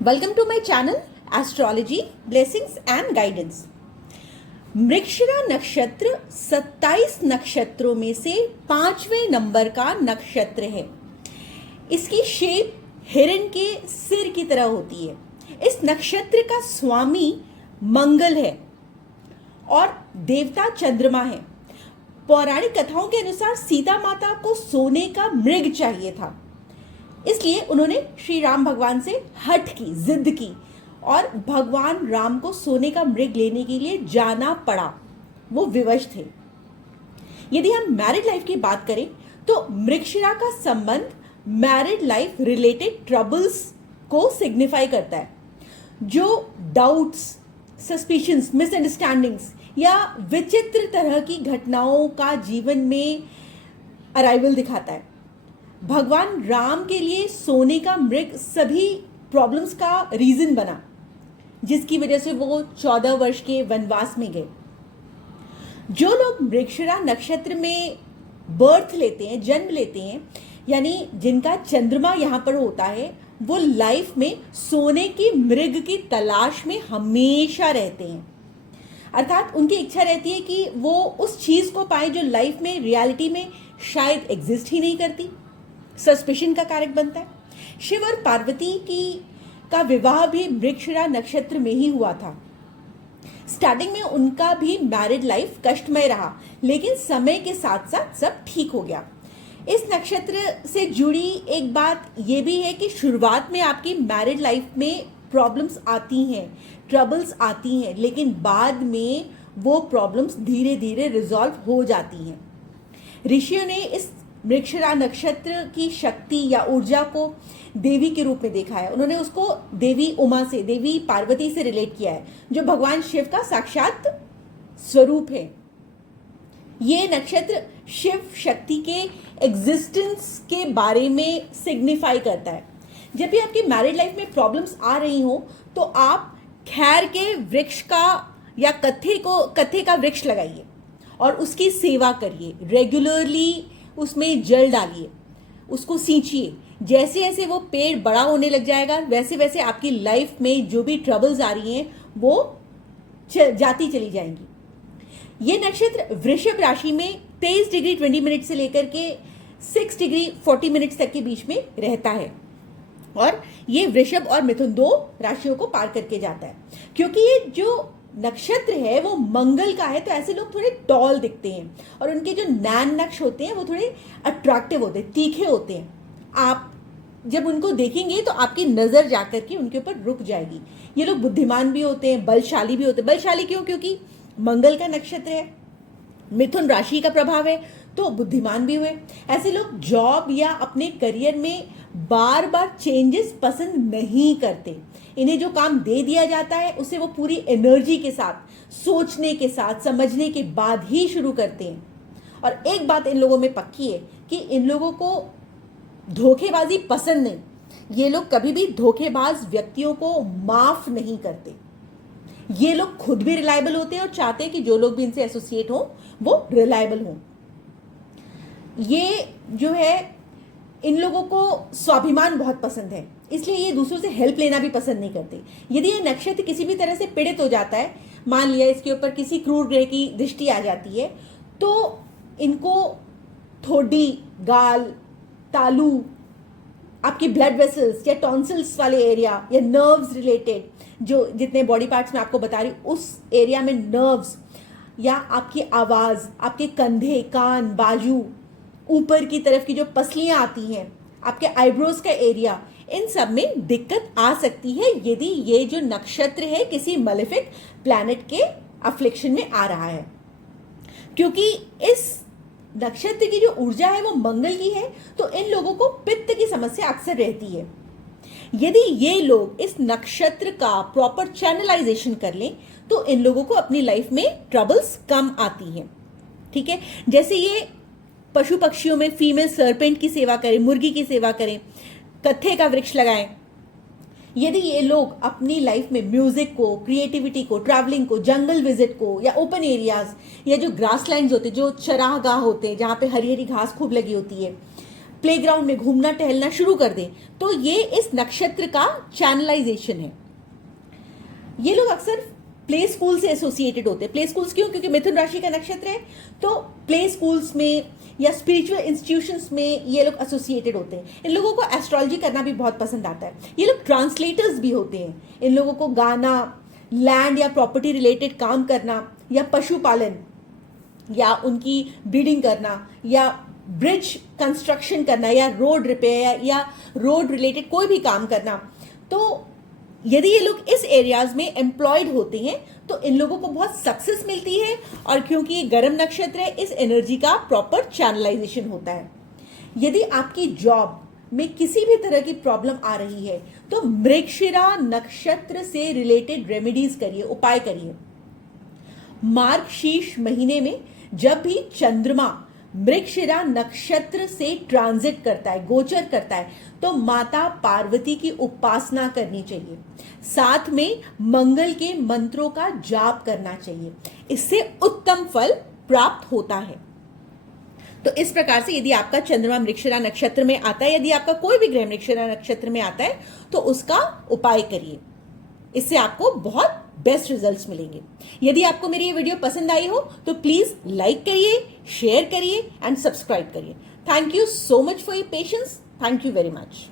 Welcome to my channel astrology blessings and guidance. Mrigashira नक्षत्र 27 नक्षत्रों में से 5वें नंबर का नक्षत्र है। इसकी शेप हिरण के सिर की तरह होती है। इस नक्षत्र का स्वामी मंगल है और देवता चंद्रमा है। पौराणिक कथाओं के अनुसार सीता माता को सोने का मृग चाहिए था, इसलिए उन्होंने श्री राम भगवान से हठ की, जिद की और भगवान राम को सोने का मृग लेने के लिए जाना पड़ा। वो विवश थे। यदि हम मैरिड लाइफ की बात करें तो मृगशिरा का संबंध मैरिड लाइफ रिलेटेड ट्रबल्स को सिग्निफाई करता है, जो डाउट्स, सस्पिशंस, मिसअंडरस्टैंडिंग्स या विचित्र तरह की घटनाओं का जीवन में अराइवल दिखाता है। भगवान राम के लिए सोने का मृग सभी प्रॉब्लम्स का रीजन बना, जिसकी वजह से वो 14 वर्ष के वनवास में गए। जो लोग मृगशिरा नक्षत्र में बर्थ लेते हैं, जन्म लेते हैं, यानी जिनका चंद्रमा यहाँ पर होता है, वो लाइफ में सोने की मृग की तलाश में हमेशा रहते हैं। अर्थात उनकी इच्छा रहती है कि वो उस चीज को पाए जो लाइफ में, रियलिटी में शायद एग्जिस्ट ही नहीं करती। सस्पेशन का कारक बनता है। शिव और पार्वती का विवाह भी मृगशिरा नक्षत्र में ही हुआ था। स्टार्टिंग में उनका भी मैरिड लाइफ कष्टमय रहा, लेकिन समय के साथ साथ सब ठीक हो गया। इस नक्षत्र से जुड़ी एक बात यह भी है कि शुरुआत में आपकी मैरिड लाइफ में प्रॉब्लम्स आती हैं, ट्रबल्स आती हैं, लेकिन बाद में वो प्रॉब्लम्स धीरे धीरे रिजॉल्व हो जाती हैं। ऋषियों ने इस मृगशिरा नक्षत्र की शक्ति या ऊर्जा को देवी के रूप में देखा है। उन्होंने उसको देवी उमा से, देवी पार्वती से रिलेट किया है, जो भगवान शिव का साक्षात स्वरूप है। ये नक्षत्र शिव शक्ति के एग्जिस्टेंस के बारे में सिग्निफाई करता है। जब भी आपकी मैरिड लाइफ में प्रॉब्लम्स आ रही हो तो आप खैर के वृक्ष का या कत्थे का वृक्ष लगाइए और उसकी सेवा करिए। रेगुलरली उसमें जल डालिए, उसको सींचिए। जैसे जैसे वो पेड़ बड़ा होने लग जाएगा, वैसे वैसे आपकी लाइफ में जो भी ट्रबल्स आ रही हैं वो जाती चली जाएंगी। ये नक्षत्र वृषभ राशि में 23 डिग्री 20 मिनट से लेकर के 6 डिग्री 40 मिनट्स तक के बीच में रहता है और ये वृषभ और मिथुन 2 राशियों को पार करके जाता है। क्योंकि ये जो नक्षत्र है वो मंगल का है, तो ऐसे लोग थोड़े टॉल दिखते हैं और उनके जो नैन नक्ष होते हैं वो थोड़े अट्रैक्टिव होते हैं, तीखे होते हैं। आप जब उनको देखेंगे तो आपकी नजर जाकर के उनके ऊपर रुक जाएगी। ये लोग बुद्धिमान भी होते हैं, बलशाली भी होते हैं। बलशाली क्यों? क्योंकि मंगल का नक्षत्र है, मिथुन राशि का प्रभाव है, तो बुद्धिमान भी हुए। ऐसे लोग जॉब या अपने करियर में बार बार चेंजेस पसंद नहीं करते। इन्हें जो काम दे दिया जाता है उसे वो पूरी एनर्जी के साथ, सोचने के साथ, समझने के बाद ही शुरू करते हैं। और एक बात इन लोगों में पक्की है कि इन लोगों को धोखेबाजी पसंद नहीं। ये लोग कभी भी धोखेबाज व्यक्तियों को माफ नहीं करते। ये लोग खुद भी रिलायबल होते हैं और चाहते हैं कि जो लोग भी इनसे एसोसिएट हो वो रिलायबल हो। ये जो है, इन लोगों को स्वाभिमान बहुत पसंद है, इसलिए ये दूसरों से हेल्प लेना भी पसंद नहीं करते। यदि ये नक्षत्र किसी भी तरह से पीड़ित हो जाता है, मान लिया इसके ऊपर किसी क्रूर ग्रह की दृष्टि आ जाती है, तो इनको ठोडी, गाल, तालू, आपकी ब्लड वेसल्स या टॉन्सिल्स वाले एरिया या नर्व्स रिलेटेड, जो जितने बॉडी पार्ट्स में आपको बता रही हूँ, उस एरिया में नर्व्स या आपकी आवाज़, आपके कंधे, कान, बाजू, ऊपर की तरफ की जो पसलियां आती हैं, आपके आईब्रोज का एरिया, इन सब में दिक्कत आ सकती है यदि ये जो नक्षत्र है किसी मलेफिक प्लैनेट के अफ्लिक्शन में आ रहा है। क्योंकि इस नक्षत्र की जो ऊर्जा है वो मंगल की है, तो इन लोगों को पित्त की समस्या अक्सर रहती है। यदि ये लोग इस नक्षत्र का प्रॉपर चैनलाइजेशन कर लें तो इन लोगों को अपनी लाइफ में ट्रबल्स कम आती हैं। ठीक है, जैसे ये पशु पक्षियों में फीमेल सर्पेंट की सेवा करें, मुर्गी की सेवा करें, कत्थे का वृक्ष लगाएं। यदि ये लोग अपनी लाइफ में म्यूजिक को, क्रिएटिविटी को, ट्रैवलिंग को, जंगल विजिट को या ओपन एरियाज या जो ग्रासलैंड्स होते हैं, जो चरागाह होते हैं जहाँ पे हरी हरी घास खूब लगी होती है, प्लेग्राउंड में घूमना टहलना शुरू कर दें, तो ये इस नक्षत्र का चैनलाइजेशन है। ये लोग अक्सर प्ले स्कूल से एसोसिएटेड होते हैं। प्ले स्कूल्स क्यों? क्योंकि मिथुन राशि का नक्षत्र है, तो प्ले स्कूल्स में या स्पिरिचुअल इंस्टीट्यूशंस में ये लोग एसोसिएटेड होते हैं। इन लोगों को एस्ट्रोलॉजी करना भी बहुत पसंद आता है। ये लोग ट्रांसलेटर्स भी होते हैं। इन लोगों को गाना, लैंड या प्रॉपर्टी रिलेटेड काम करना, या पशुपालन, या उनकी ब्रीडिंग करना, या ब्रिज कंस्ट्रक्शन करना, या रोड रिपेयर या रोड रिलेटेड कोई भी काम करना, तो यदि ये लोग इस एरियाज में एम्प्लॉयड होते हैं तो इन लोगों को बहुत सक्सेस मिलती है। और क्योंकि ये गर्म नक्षत्र है, इस एनर्जी का प्रॉपर चैनलाइजेशन होता है। यदि आपकी जॉब में किसी भी तरह की प्रॉब्लम आ रही है तो मृगशिरा नक्षत्र से रिलेटेड रेमेडीज करिए, उपाय करिए। मार्गशीर्ष महीने में जब भी चंद्रमा मृगशिरा नक्षत्र से ट्रांजिट करता है, गोचर करता है, तो माता पार्वती की उपासना करनी चाहिए। साथ में मंगल के मंत्रों का जाप करना चाहिए। इससे उत्तम फल प्राप्त होता है। तो इस प्रकार से यदि आपका चंद्रमा मृगशिरा नक्षत्र में आता है, यदि आपका कोई भी ग्रह मृगशिरा नक्षत्र में आता है, तो उसका उपाय करिए। इससे आपको बहुत बेस्ट रिजल्ट्स मिलेंगे। यदि आपको मेरी ये वीडियो पसंद आई हो तो प्लीज लाइक करिए, शेयर करिए एंड सब्सक्राइब करिए। Thank you so much for your patience. Thank you very much.